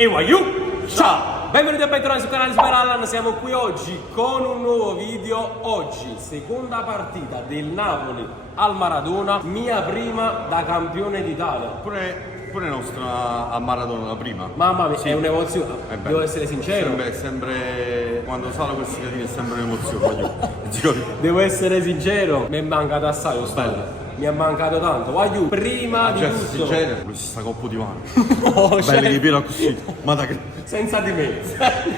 E Waiu! Ciao! Benvenuti e bentornati sul canale Super Allan, siamo qui oggi con un nuovo video. Oggi, seconda partita del Napoli al Maradona, mia prima da campione d'Italia. Pure nostra a Maradona la prima. Mamma mia, sì. È un'emozione, devo essere sincero. Sempre quando sale questi catini è sempre un'emozione. Devo essere sincero, mi è mancato assai lo stadio. Mi è mancato tanto. Waiu, prima di tutto. Sincero, lui si sta coppo di mano. Oh, belli di pieno così. Ma da che. Senza di me.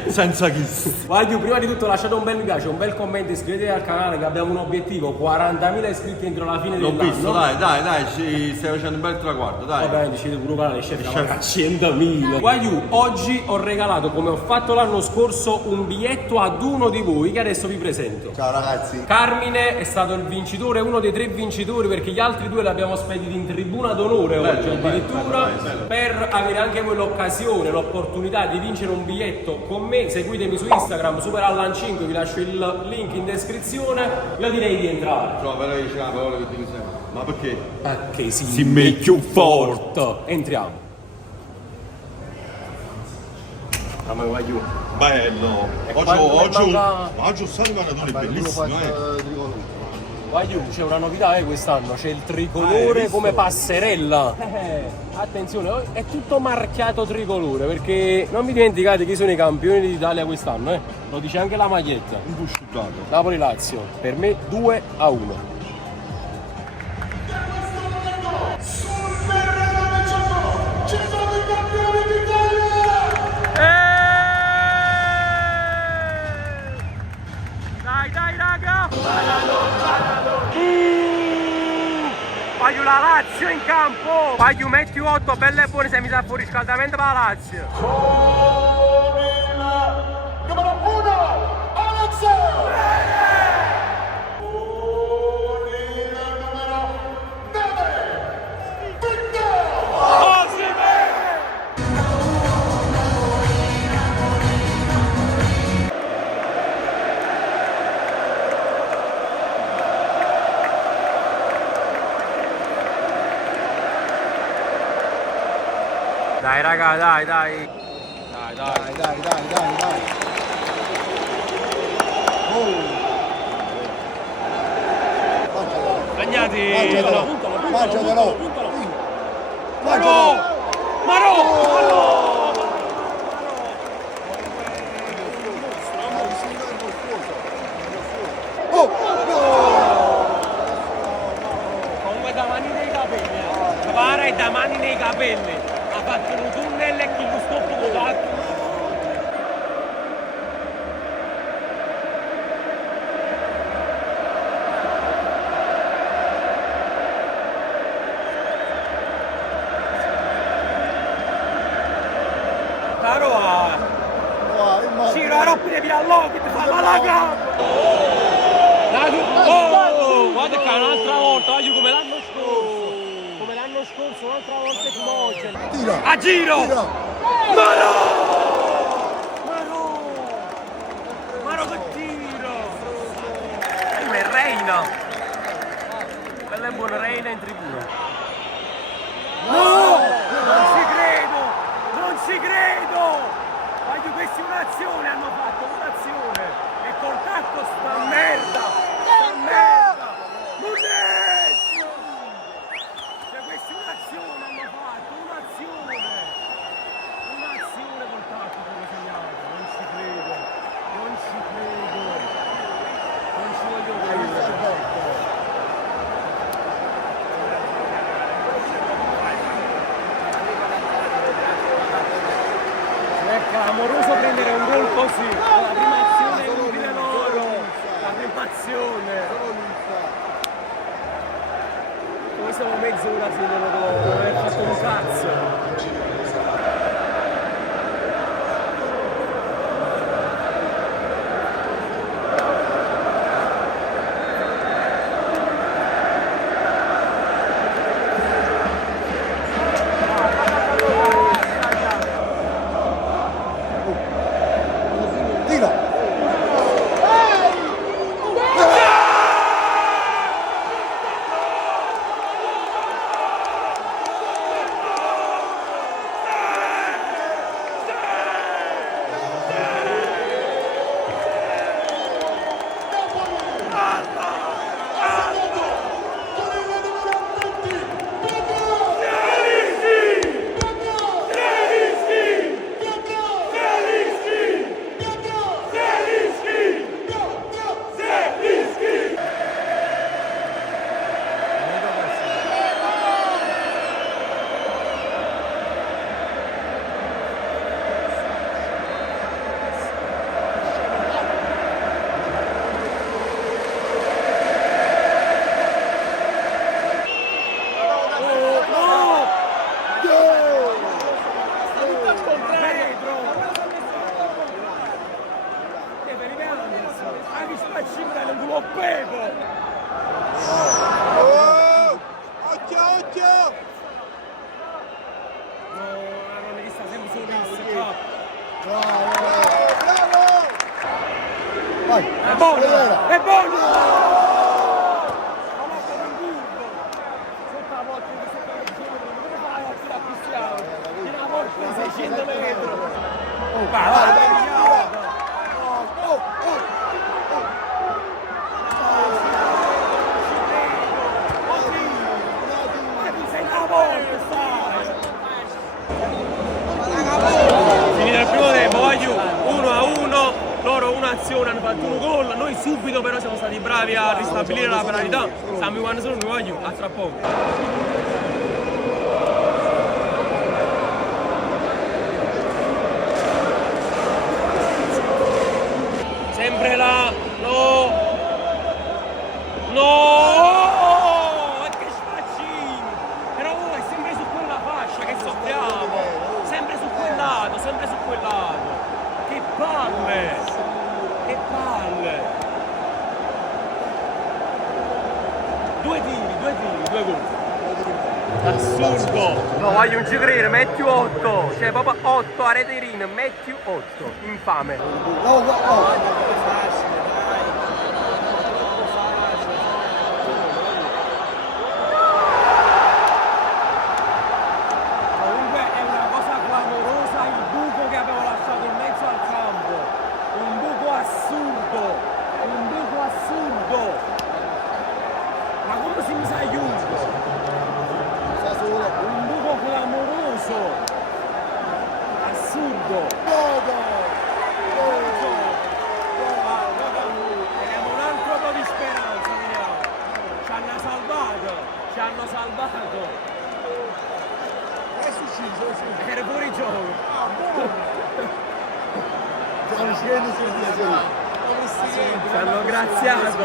Senza kiss. Waiu, prima di tutto lasciate un bel mi piace, un bel commento, iscrivetevi al canale che abbiamo un obiettivo, 40.000 iscritti entro la fine dell'anno. L'ho visto, dai, ci stai facendo un bel traguardo, dai. Va bene, dicete pure canale, chef, a 100.000. Waiu, oggi ho regalato, come ho fatto l'anno scorso, un biglietto ad uno di voi che adesso vi presento. Ciao ragazzi. Carmine è stato il vincitore, uno dei 3 vincitori, perché gli altri 2 li abbiamo spediti in tribuna d'onore oggi addirittura, bello. Per avere anche voi l'occasione, l'opportunità di vincere un biglietto con me. Seguitemi su Instagram, SuperAllan5, vi lascio il link in descrizione. Io direi di entrare. No, però dice una parola che ti sembra. Ma perché? Perché si mette più forte. Entriamo. Mamma mia, giù. Bello. Oggi un San Maradona è bellissimo, Waiu, c'è una novità quest'anno, c'è il tricolore come passerella. Attenzione, è tutto marchiato tricolore, perché non vi dimenticate chi sono i campioni d'Italia quest'anno, lo dice anche la maglietta. Un busciuttato. Napoli-Lazio, per me 2-1. Dai raga! Waiu, la Lazio in campo! Waiu, metti 8, belle e buone, se mi sa fuori riscaldamento per la Lazio! Con il numero 1, Alex! Con il numero 9, Victor! Dai raga, dai! Dai. Bagnati! Mangiatelo! Maro! Comunque da mani nei capelli, Para è da mani nei capelli. Ha fatto un tunnel e chi lo stoppo con l'altro. Caro Ciro, a rompere via all'occhio, ti fa male la gamba! Oh, guarda che un'altra volta, voglio come l'anno scorso! Come l'anno scorso, un'altra volta è Mogel! Tira! A giro! Tira! Maro che tiro! Come Reina! Bella e buona Reina in tribuna! No! Non ci credo! Voglio questi un'azione hanno fatto, un'azione! E col tacco sta merda! Non esce! Cioè questi un'azione hanno fatto, un'azione col tacco come segnato, non ci credo, non ci voglio credere. È clamoroso prendere un gol così, la prima azione è inutile loro, la prima azione. Come siamo mezz'ora fino non aver fatto un cazzo. Vai. È buono! È buono! Sotto la porta di sotto la porta, come fai a tirare Cristiano? Tira la porta di 600 metri! Vai, vai, vai! Finito il primo tempo, voglio 1-1, loro un'azione, hanno fatto un gol, noi subito però siamo stati bravi a ristabilire la penalità, stiamo giocando solo noi, voglio, a tra poco. Sempre là, no, che spaccini, però è sempre su quella fascia che soffriamo, sempre su quel lato, che palle, due tiri, due gol, assurdo, no voglio non ci credere, metti 8, cioè proprio 8 a rete Irin, metti 8, infame. Comunque è una cosa clamorosa il buco che avevo lasciato in mezzo al campo, un buco assurdo, ma come si mi sa aiuto? Un buco clamoroso, assurdo. Abbiamo un altro po' di speranza, vediamo. Ci hanno salvato. Che è successo? Era fuori gioco. Stiamo uscendo sul piacere. Ci hanno graziato.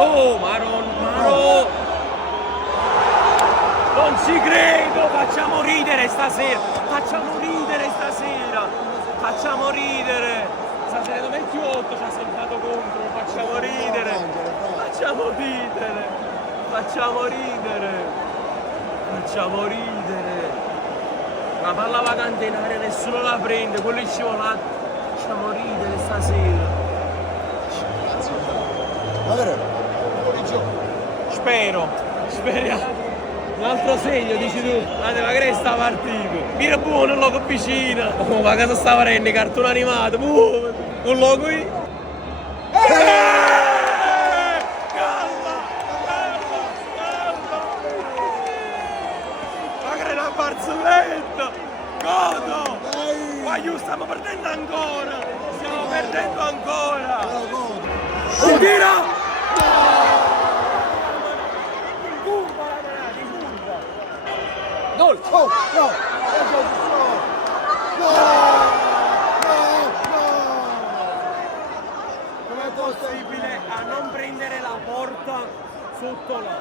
Oh, Maro! Non ci credo! Facciamo ridere stasera! Stasera dove metti 8 ci ha saltato contro! Facciamo ridere! La palla vagante in aria, nessuno la prende, quello è scivolato! Facciamo ridere stasera! Speriamo. Un altro segno, dici tu. Guarda, ma che sta partita? Mira buono il logo vicino. Oh, ma cosa sta facendo? Cartone animato. Un logo qui. Calma. Ma che è una barzelletta. Godo. Ma stiamo perdendo ancora. Un tiro. Gol! Oh, no! Com'è possibile a non prendere la porta sotto là?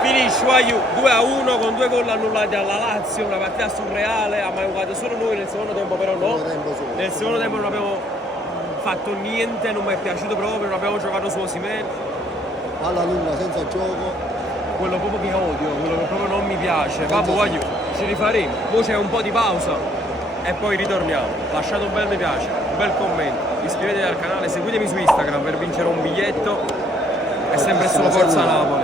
Finisce Aiu 2-1 con 2 gol annullati alla Lazio, una partita surreale, abbiamo giocato solo noi nel secondo tempo, però no. Nel secondo tempo non abbiamo fatto niente, non mi è piaciuto proprio, non abbiamo giocato su Osimhen. Alla lunga, senza gioco. Quello proprio che odio, quello che proprio non mi piace. Vabbè, voglio, ci rifaremo. Poi c'è un po' di pausa e poi ritorniamo. Lasciate un bel mi piace, un bel commento, iscrivetevi al canale, seguitemi su Instagram per vincere un biglietto. È sempre solo Forza Napoli.